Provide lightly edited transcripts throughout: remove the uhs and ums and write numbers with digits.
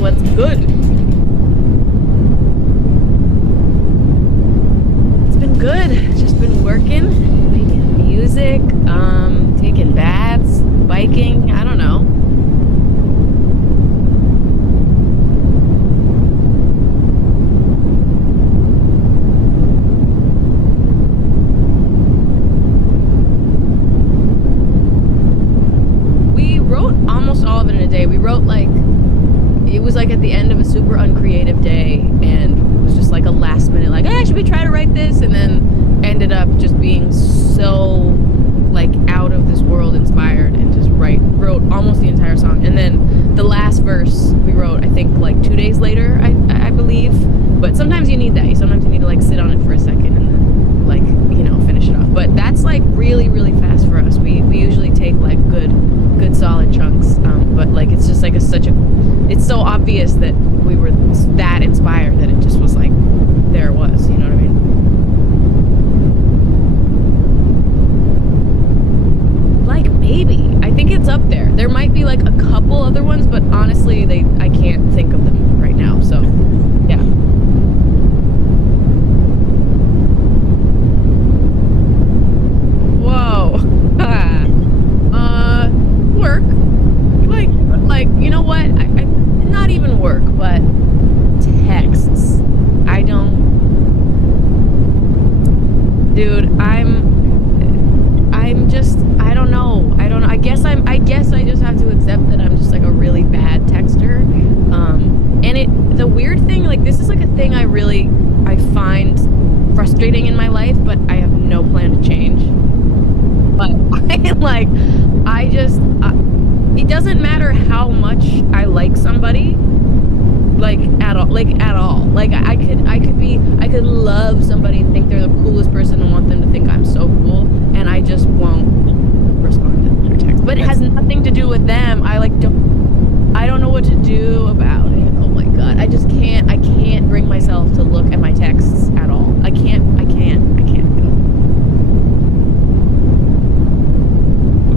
What's good? It's been good. Just been working, making music, taking baths, biking. I don't know. We wrote almost all of it in a day. We wrote like it was like at the end of a super uncreative day, and it was just like a last minute like, hey, should we try to write this? And then ended up just being so like out of this world inspired, and just wrote almost the entire song. And then the last verse we wrote, I think like 2 days later, I believe. But sometimes you need that. Sometimes you need to like sit on it for a second and then like, finish it off. But that's like really, really fast for us. We usually take like good solid chunks. But like it's just like it's so obvious that we were that inspired that it just was like there it was, you know what I mean? Like maybe. I think it's up there. There might be like a couple other ones, but honestly I can't think of them right now. So yeah. Whoa. Work. Like you know what? I not even work, but texts. I don't. Dude, I'm just I don't know. I guess I just have to accept that I'm just like a really bad texter. And the weird thing, like this is like a thing I find frustrating in my life, but I have no plan to change. But it doesn't matter how much I like somebody, like at all. Like I could love somebody and think they're the coolest person and want them to think I'm so cool, and I just won't respond to their text. But it has nothing to do with them. I don't know what to do about it. Oh my god, I can't bring myself to look at my texts at all. I can't do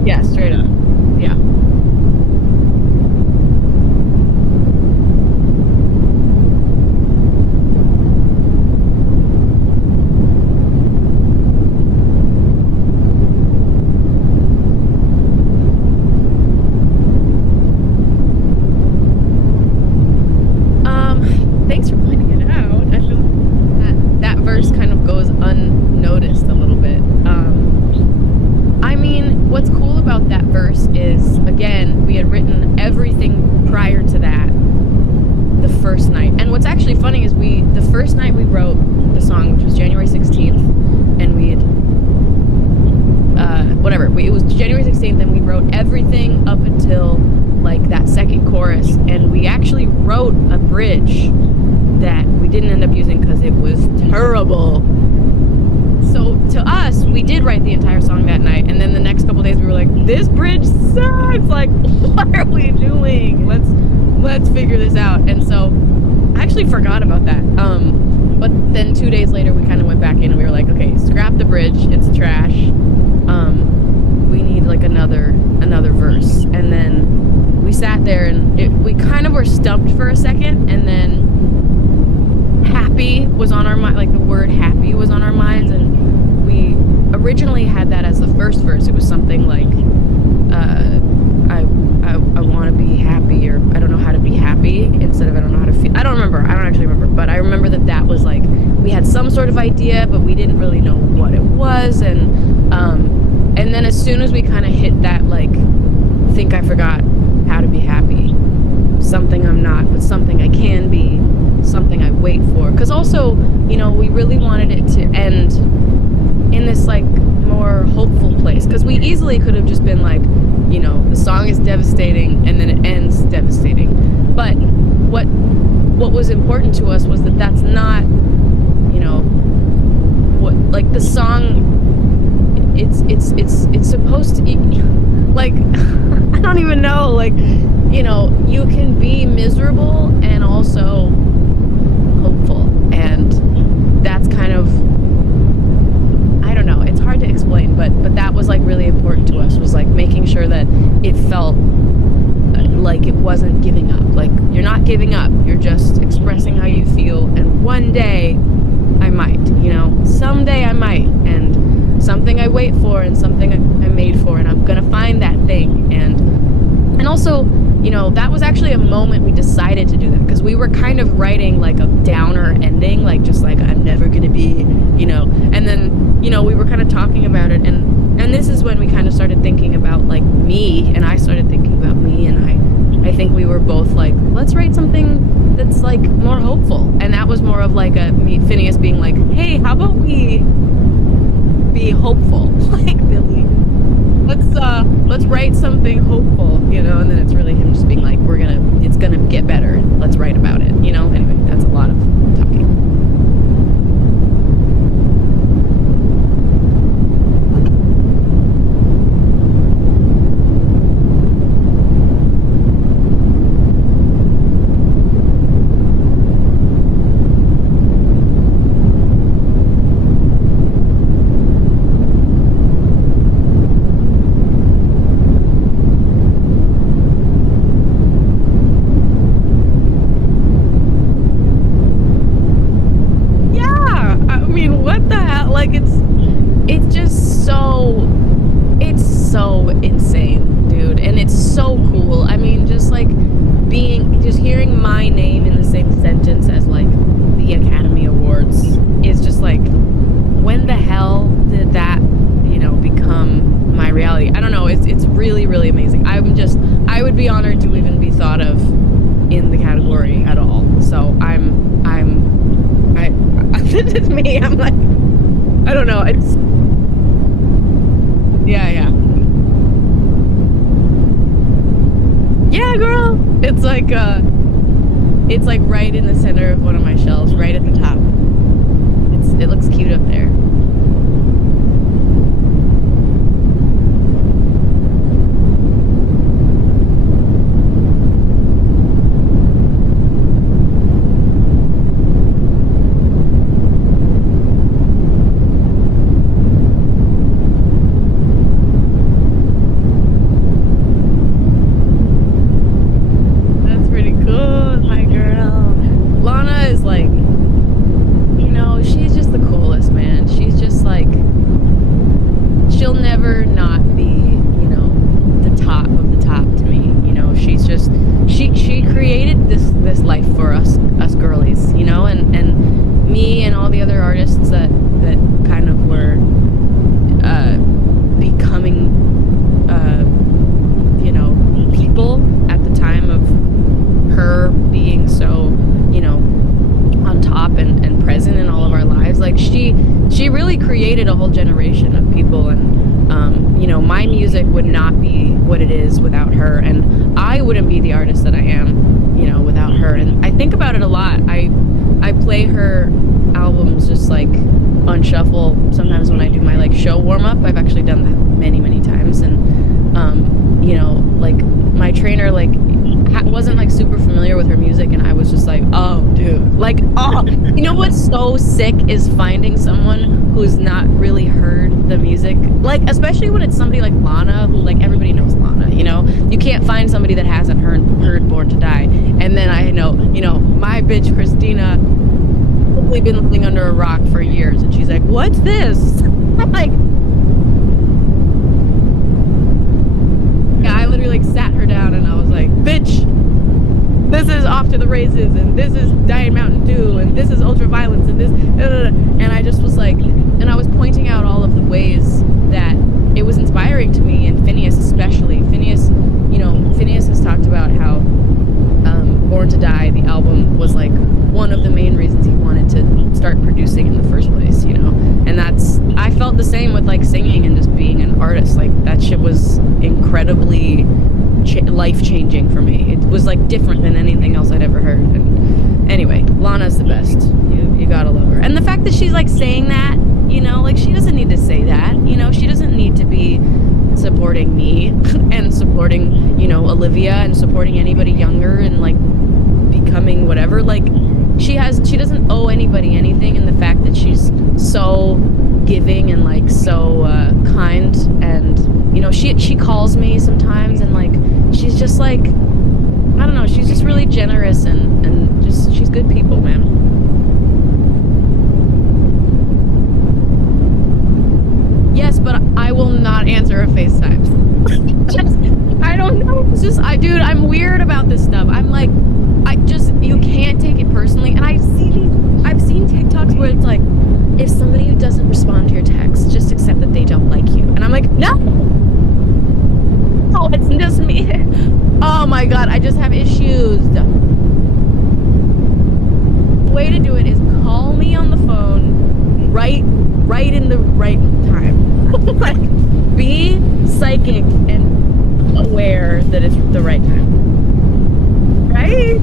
it. Yeah, straight up. Yeah. Thanks for pointing it out. I feel that verse kind of goes unnoticed a little bit. I mean, what's cool about that verse is, again, we had written everything prior to that the first night. And what's actually funny is the first night we wrote the song, which was January 16th, and we had, it was January 16th, and we wrote everything up until like that second chorus, and we actually wrote a bridge that we didn't end up using because it was terrible. So to us, we did write the entire song that night, and then the next couple days we were like, this bridge sucks, like what are we doing? Let's figure this out. And so I actually forgot about that. But then 2 days later we kind of went back in and we were like, okay, scrap the bridge, it's trash. We need like another verse. And then we sat there and we kind of were stumped for a second, and then happy was on our mind, like the word happy was on our minds, and we originally had that as the first verse. It was something like I want to be happy, or I don't know how to be happy, instead of I don't know how to feel. I don't actually remember, but I remember that was like we had some sort of idea, but we didn't really know what it was. And then as soon as we kind of hit that, like, think I forgot how to be happy, something I'm not, but something I can be, something I wait for. Because also, we really wanted it to end in this like more hopeful place, because we easily could have just been like, the song is devastating and then it ends devastating. But what was important to us was that that's not, what, like, the song, it's supposed to be like I don't even know, like, you can be miserable and also hopeful, and that's kind of, I don't know, it's hard to explain, but that was like really important to us, was like making sure that it felt like it wasn't giving up. Like, you're not not giving up. You're just expressing how you feel. And one day I might, someday I might. And something I wait for and something I'm made for. And I'm going to find that thing. And also, that was actually a moment we decided to do that because we were kind of writing like a downer ending, like just like I'm never gonna be, and then we were kind of talking about it, and this is when we kind of started thinking about like me, and I started thinking about me, and I think we were both like, let's write something that's like more hopeful, and that was more of like Phineas being like, hey, how about we be hopeful, like Billy. Let's write something hopeful, and then it's really him just being like, it's gonna get better. Let's write about it, Anyway, that's a lot of talking. What the hell? Like it's just it's so insane, dude, and it's so cool. I mean, just like just hearing my name in the same sentence as like the Academy Awards is just like, when the hell did that, become my reality? I don't know. It's really, really amazing. I would be honored to even be thought of in the category at all. So it's me. I'm like, I don't know. It's yeah. Yeah, girl. It's like right in the center of one of my shelves, right at the top. It looks cute up there. She really created a whole generation of people, and my music would not be what it is without her, and I wouldn't be the artist that I am, without her. And I think about it a lot. I play her albums just like on shuffle sometimes when I do my like show warm up. I've actually done that many times, and like my trainer wasn't like super familiar with her music, and I was just like, oh dude, like, oh, what's so sick is finding someone who's not really heard the music, like especially when it's somebody like Lana, who like everybody knows Lana, you can't find somebody that hasn't heard Born to Die. And then I know my bitch Christina probably been living under a rock for years, and she's like, what's this? I'm like, yeah, I literally like sat her down and I was like, bitch, this is Off to the Races, and this is Diet Mountain Dew, and this is Ultraviolence, and this, and I just was like, and I was pointing out all of the ways that it was inspiring to me, and Phineas especially. Phineas has talked about how Born to Die, the album, was like one of the main reasons he wanted to start producing in the first place, and I felt the same with like singing and just being an artist. Like that shit was incredibly life-changing for me. It was like different than anything else I'd ever heard. And anyway, Lana's the best. You gotta love her. And the fact that she's like saying that, like she doesn't need to say that, she doesn't need to be supporting me and supporting, Olivia, and supporting anybody younger and like becoming whatever. Like she doesn't owe anybody anything, and the fact that she's so giving and like so kind, and she calls me sometimes, and like she's just like, I don't know. She's just really generous and just she's good people, man. Yes, but I will not answer a FaceTime. Just, I don't know. It's just dude, I'm weird about this stuff. I'm like, you can't take it personally. And I've seen TikToks where it's like, if somebody who doesn't respond to your text, just accept that they don't like you. And I'm like, no, it's just me. Oh my God, I just have issues. The way to do it is call me on the phone right in the right time. Like, be psychic and aware that it's the right time. Right?